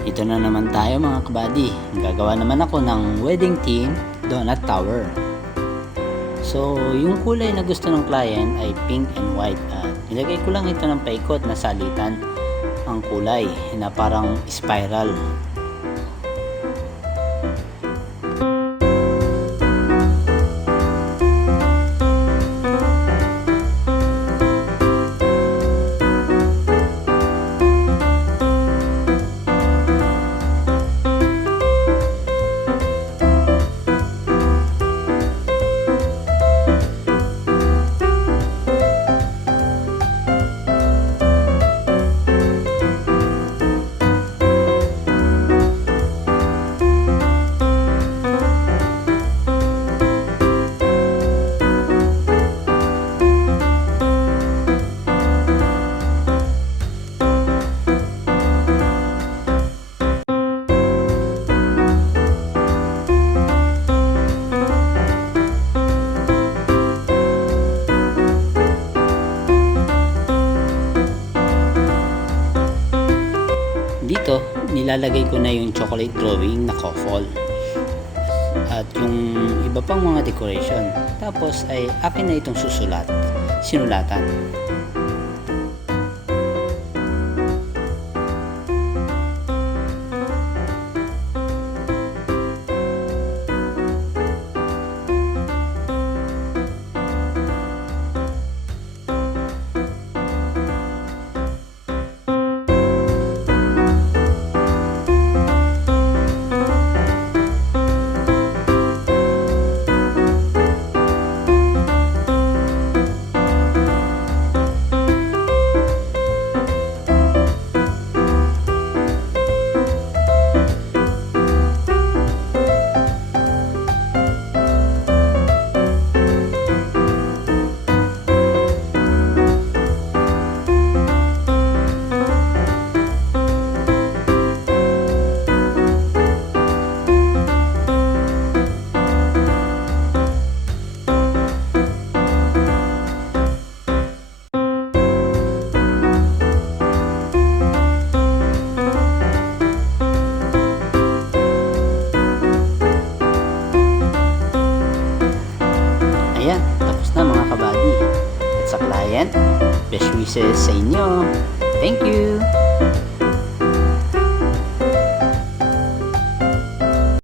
Ito na naman tayo mga kabady. Gagawa naman ako ng wedding theme donut tower. So, yung kulay na gusto ng client ay pink and white. At nilagay ko lang ito ng paikot na salitan ang kulay na parang spiral. Dito, nilalagay ko na yung chocolate drawing na waffle at yung iba pang mga decoration. Tapos ay akin na itong sinulatan. Ayan, tapos na mga kabady. At sa client, best wishes sa inyo. Thank you!